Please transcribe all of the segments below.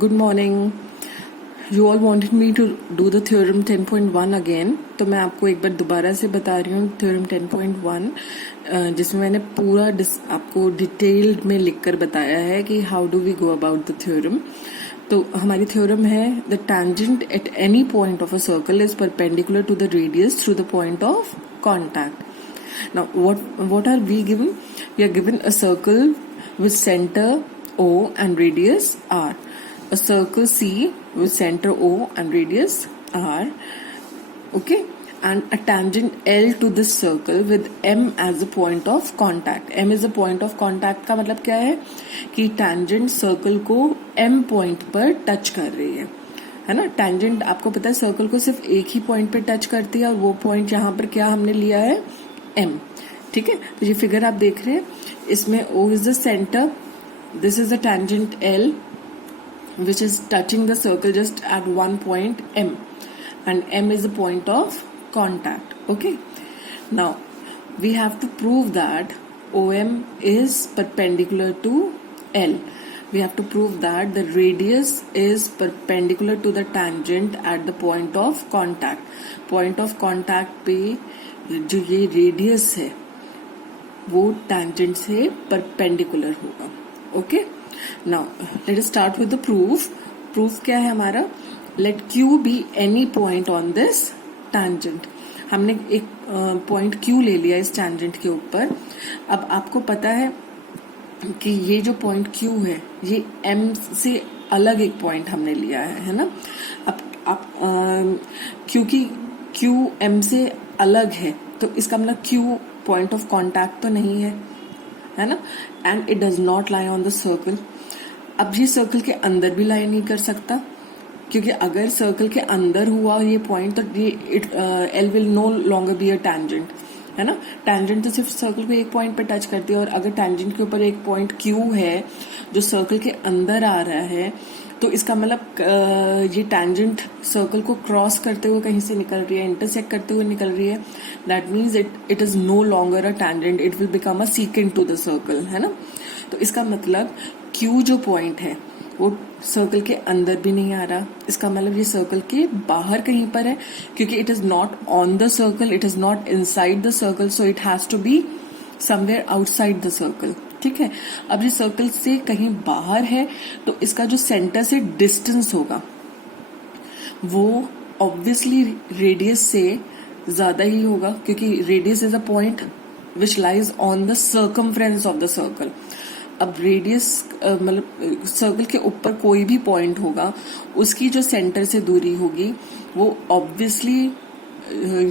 Good morning. You all wanted me to do the theorem 10.1 again. तो मैं आपको एक बार दोबारा से बता रही हूँ theorem 10.1 जिसमें मैंने पूरा आपको डिटेल्ड में लिखकर बताया है कि how do we go about the theorem. तो हमारी थ्योरम है the tangent at any point of a circle is perpendicular to the radius through the point of contact. Now what are we given? We are given a circle with center O and radius R. A circle C with center O and radius R, okay, and a tangent L to this circle with M as the point of contact. M is the point of contact का मतलब क्या है कि tangent circle को M point पर touch कर रही है ना. tangent आपको पता है circle को सिर्फ एक ही point पे टच करती है और वो point यहाँ पर क्या हमने लिया है M. ठीक है, तो ये फिगर आप देख रहे हैं, इसमें O is the center, this is the tangent L which is touching the circle just at one point M, and M is the point of contact. Okay, now we have to prove that OM is perpendicular to L. We have to prove that the radius is perpendicular to the tangent at the point of contact. Point of contact पे जो ये radius है वो tangent से perpendicular होगा. Okay, now let us start with the proof. Proof क्या है हमारा? Let Q be any point on this tangent. हमने एक point Q ले लिया इस tangent के ऊपर. अब आपको पता है कि ये जो point Q है ये M से अलग एक point हमने लिया है ना. अब क्योंकि Q M से अलग है तो इसका मतलब Q point of contact तो नहीं है ना. And it does not lie on the circle. अब ये सर्कल के अंदर भी लाई नहीं कर सकता, क्योंकि अगर सर्कल के अंदर हुआ ये पॉइंट तो ये L will no longer be a tangent, है ना. टैंजेंट तो सिर्फ सर्कल को एक पॉइंट पे टच करती है, और अगर टैंजेंट के ऊपर एक पॉइंट क्यू है जो सर्कल के अंदर आ रहा है तो इसका मतलब ये टैंजेंट सर्कल को क्रॉस करते हुए कहीं से निकल रही है, इंटरसेक्ट करते हुए निकल रही है. That means it is no longer a tangent, it will become a secant to the circle, है ना. तो इसका मतलब क्यू जो पॉइंट है वो सर्कल के अंदर भी नहीं आ रहा, इसका मतलब ये सर्कल के बाहर कहीं पर है, क्योंकि it is not on the circle, it is not inside the circle, so it has to be somewhere outside the circle. ठीक है, अब ये सर्कल से कहीं बाहर है तो इसका जो सेंटर से डिस्टेंस होगा वो ऑब्वियसली रेडियस से ज्यादा ही होगा, क्योंकि radius is a point which lies on the circumference of the circle. अब रेडियस मतलब सर्कल के ऊपर कोई भी पॉइंट होगा उसकी जो सेंटर से दूरी होगी वो ऑब्वियसली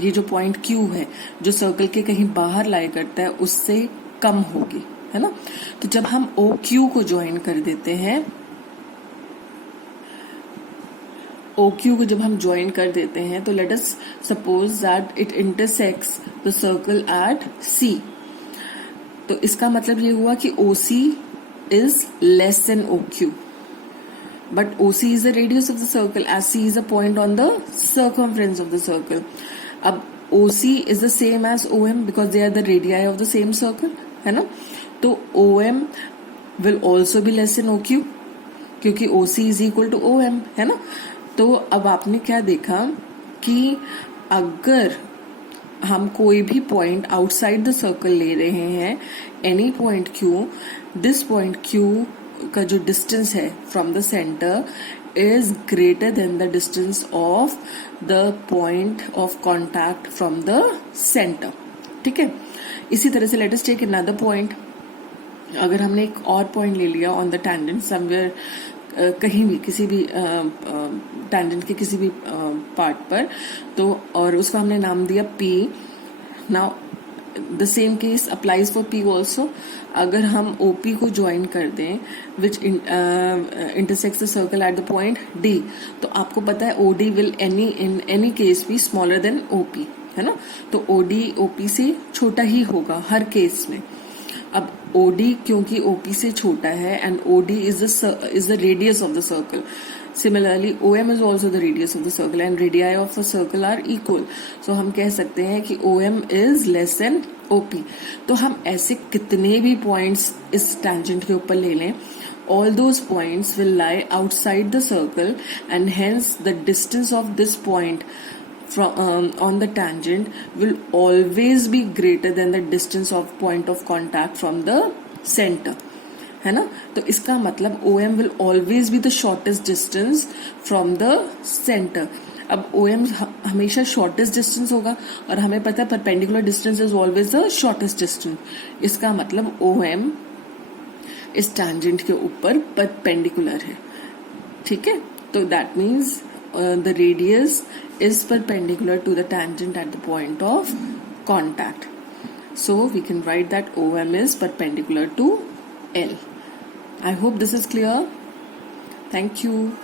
ये जो पॉइंट क्यू है जो सर्कल के कहीं बाहर लाई करता है उससे कम होगी, है ना. तो जब हम ओ क्यू को ज्वाइन कर देते हैं, ओ क्यू को जब हम ज्वाइन कर देते हैं तो let us suppose that it intersects the circle at C. तो इसका मतलब ये हुआ कि OC is less than OQ, but OC is the radius of the circle as C is a point on the circumference of the circle. अब OC is the same as OM because they are the radii of the same circle, है ना. तो OM will also be less than OQ क्योंकि OC is equal to OM, है ना. तो अब आपने क्या देखा कि अगर हम कोई भी पॉइंट आउटसाइड द सर्कल ले रहे हैं, any point q, this point q का जो डिस्टेंस है from the center is greater than the distance of the point of contact from the center. ठीक है, इसी तरह से let us take another point. अगर हमने एक और पॉइंट ले लिया ऑन द टैंजेंट समवेयर, कहीं भी किसी भी टैंजेंट के किसी भी पार्ट पर, तो और उसका हमने नाम दिया P. Now the same case applies for P also. अगर हम OP को ज्वाइन कर दें which intersects the circle at the point D, तो आपको पता है OD will in any case be smaller than OP, है ना. तो OD OP से छोटा ही होगा हर केस में. अब OD क्योंकि OP से छोटा है and OD is the radius of the circle. Similarly, OM is also the radius of the circle and radii of a circle are equal. So हम कह सकते हैं कि OM is less than OP. तो हम ऐसे कितने भी पॉइंट्स इस tangent के ऊपर ले लें all those points will lie outside the circle, and hence the distance of this point from on the tangent will always be greater than the distance of point of contact from the center, है ना. तो इसका मतलब OM will always be the shortest distance from the center. अब OM हमेशा shortest distance होगा, और हमें पता है perpendicular distance is always the shortest distance. इसका मतलब OM इस tangent के ऊपर perpendicular है, ठीक है. तो that means the radius is perpendicular to the tangent at the point of contact. So we can write that OM is perpendicular to L. I hope this is clear. Thank you.